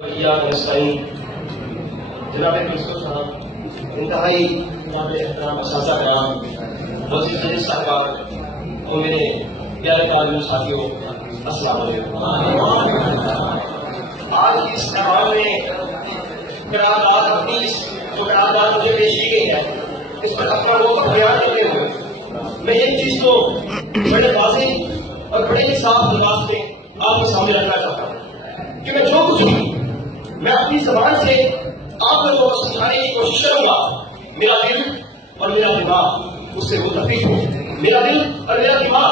جناب پرنسپل صاحب، انتہائی قابل احترام اساتذہ کرام، وزیر سید صاحبان اور میرے پیارے طالب ساتھیوں، السلام علیکم۔ آج اس تقریب میں قرارداد اپنی جو قرارداد مجھے پیش کی گئی ہے اس پر اپنا روح بیان کرتے ہوئے میں ایک چیز کو بڑے واضح اور بڑے ہی صاف انداز میں آپ کے سامنے رکھنا چاہتا ہوں کہ میں جو کچھ بھی میں اپنی زبان سے آپ لوگوں کو سمجھانے کی کوشش کروں گا، میرا دل اور میرا دماغ اس سے متفق ہو۔ میرا دل اور میرا دماغ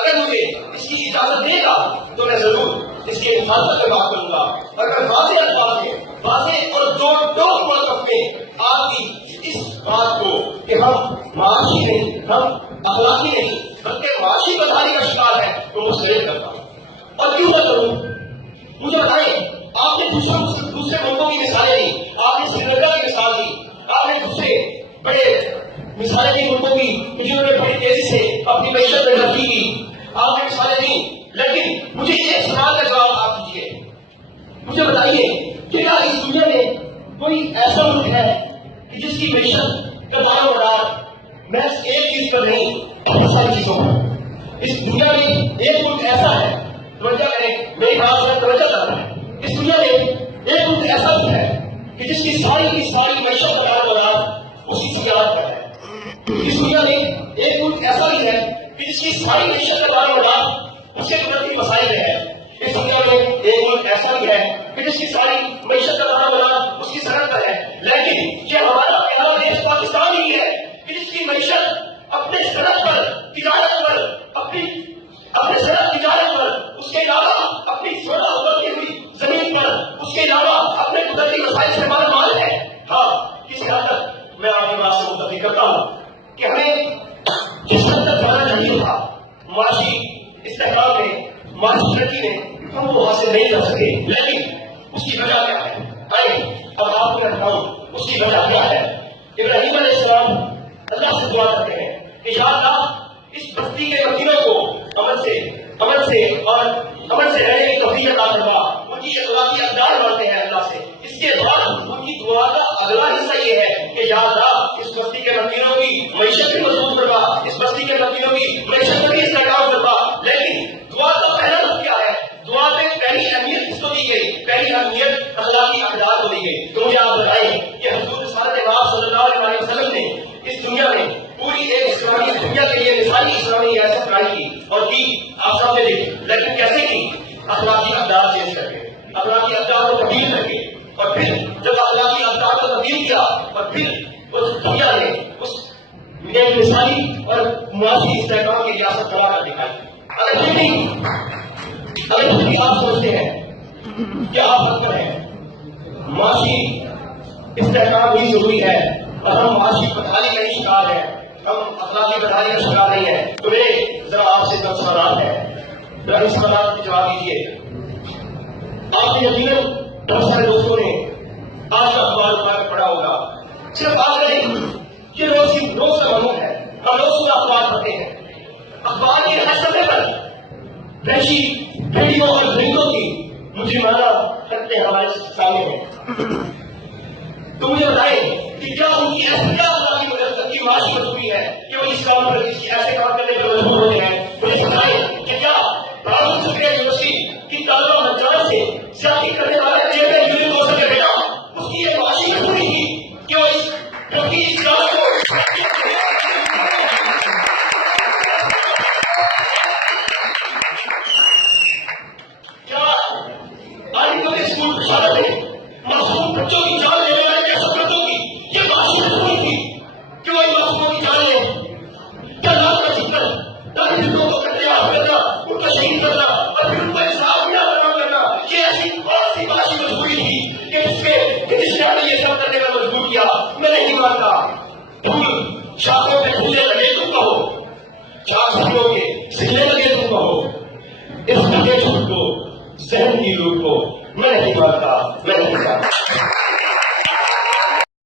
اگر مجھے اس کی اجازت دے گا تو میں ضرور اس کے مخالفت میں بات کروں گا، اگر واضح الفاظ میں واضح اور جوڑ ٹوک موقف میں آپ کی اس بات کو کہ ہم معاشی نہیں، ہم اخلاقی نہیں بلکہ معاشی بدحالی کا شکار ہے تو وہ سریح کرتا ہوں۔ اور کیوں نہ کروں؟ مجھے بتائیں، آپ نے دوسرے ملکوں کی مثالیں دی، آپ نے سری لنکا کی مثال دی، آپ نے دوسرے بڑے مثالیں دی ملکوں کی جنہوں نے بڑی تیزی سے اپنی معیشت میں ترقی کی، آپ نے مثالیں دی، لیکن مجھے ایک سوال کا جواب آپ دیجیے، مجھے بتائیے کہ کیا اس دنیا میں کوئی ایسا ملک ہے کہ جس کی معیشت کا دار و مدار محض ایک چیز پر نہیں بہت ساری چیزوں پر؟ اس دنیا میں ایک ملک ایسا ہے، توجہ کریں، میری بات میں توجہ کرنا ہے، اس دنیا میں ایک ملک ایسا بھی ہے کہ جس کی ساری معیشت کا دار و مدار اسی تجارت پر ہے۔ اس دنیا میں ایک ملک ایسا بھی ہے کہ جس کی ساری معیشت کا دار و مدار اس کے قدرتی مسائل میں ہے۔ اس دنیا میں ایک ملک ایسا بھی ہے کہ جس کی ساری معیشت کا دار و مدار اس کی صنعت پر ہے، لیکن یہ ہمارا پہلا دیش پاکستان ہی ہے کہ جس کی معیشت اپنے صنعت پر، تجارت پر، اپنے صنعت تجارت پر، اس کے علاوہ اپنی سونا ابلتی ہوئی زمین پر، اس کے علاوہ اپنے قدرتی وسائل سے مالا مال ہے۔ ہاں، کس حد تک میں آپ کی بات سے متفق کرتا ہوں کہ ہمیں جس حد تک جانا چاہیے تھا معاشی استحکام میں، معاشی ترقی میں، ہم وہ حاصل نہیں کر سکے، لیکن اس کی وجہ کیا ہے؟ آئے اب آپ کو میں بتاؤں اس کی وجہ کیا ہے۔ ابراہیم علیہ السلام اللہ سے دعا کرتے ہیں کہ یا اللہ اس بستی کے مدینوں کو امن سے رہنے کی توفیق عطا فرما۔ ان کی اخلاقی اقدار مانتے ہیں اللہ سے۔ اس کے بعد ان کی دعا کا اگلا حصہ یہ ہے کہ یا اللہ اس بستی کے مدینوں کی معیشت بھی مضبوط کروا، اس بستی کے مدینوں کی معیشت میں بھی استحکام کروا۔ لیکن دعا کا پہلا رخ کیا ہے؟ دعا میں پہلی اہمیت کس کو دی گئی؟ پہلی اہمیت اخلاقی اقدار کو دی گئی۔ تو مجھے آپ بتائیں کہ حضور صلی اللہ علیہ وسلم نے اس دنیا میں پوری ایک اسلامی دنیا کے لیے مثالی اسلامی ریاست قائم کی اور کی، آپ سامنے دیکھیں، لیکن کیسے کی؟ اخلاقی اقدار چینج کر کے، اخلاقی اقدار کو تبدیل کر کے، اور پھر جب اخلاقی اقدار کو تبدیل کیا اور پھر اس دنیا نے اس مثالی اور معاشی استحکام کی ریاست بنا کر دکھائی۔ اگر آپ سوچتے ہیں کہ آپ حق پر ہیں، معاشی استحکام بھی ضروری ہے اور ہم معاشی بدحالی کا ہی شکار ہیں، ہم اخلاقی بدحالی کا شکار نہیں ہے، تو میرے ذرا آپ سے کچھ سوالات ہیں، ذرا اس سوالات کے جواب دیجیے۔ آپ نے یقیناً بہت سارے دوستوں نے آج کا اخبار پڑھا ہوگا، صرف آج نہیں، یہ روز کا معمول ہے، ہم روز کا اخبار پڑھتے ہیں۔ اخبار کے ہر صفحے پر وحشی بھیڑیوں اور درندوں کی مجرمانہ حرکتیں ہمارے سامنے ہیں۔ تو مجھے بتائیں کہ کیا ان کی ایسی کیا اخلاقی مدد کی معاشی مجبوری ہے کہ وہ اس کام پر ایسے کام کرنے پر مجبور ہوتے ہیں؟ مجھے بتائیں کہ کیا دارالعلوم سعودیہ یونیورسٹی کی طالبہ مجان سے زیادتی کرنے والے یونین کو سکے بیٹا اس کی ایک معاشی مجبوری تھی کہ وہ اس کام کو معصوم بچوں کی جان لینے والے سکرتوں کی یہ معاشی مجبوری تھی کہ وہ معصوموں کی جان لیں۔ کیا نام کا ذکر دردوں کو کرنے والا کرنا، ان کا شہید کرنا اور پھر ان کا انصاف بھی برقرار کرنا، یہ ایسی بہت سی معاشی مجبوری تھی کہ جس نے ہمیں یہ سب کرنے کا مجبور کیا۔ میں نہیں مانتا پھول شاخوں پہ پھولے لگے تم کہو، چار سکھوں کے سکھلے لگے تم کہو، اس لگے جھوٹ کو ذہن کی روح کو میں نہیں مانتا۔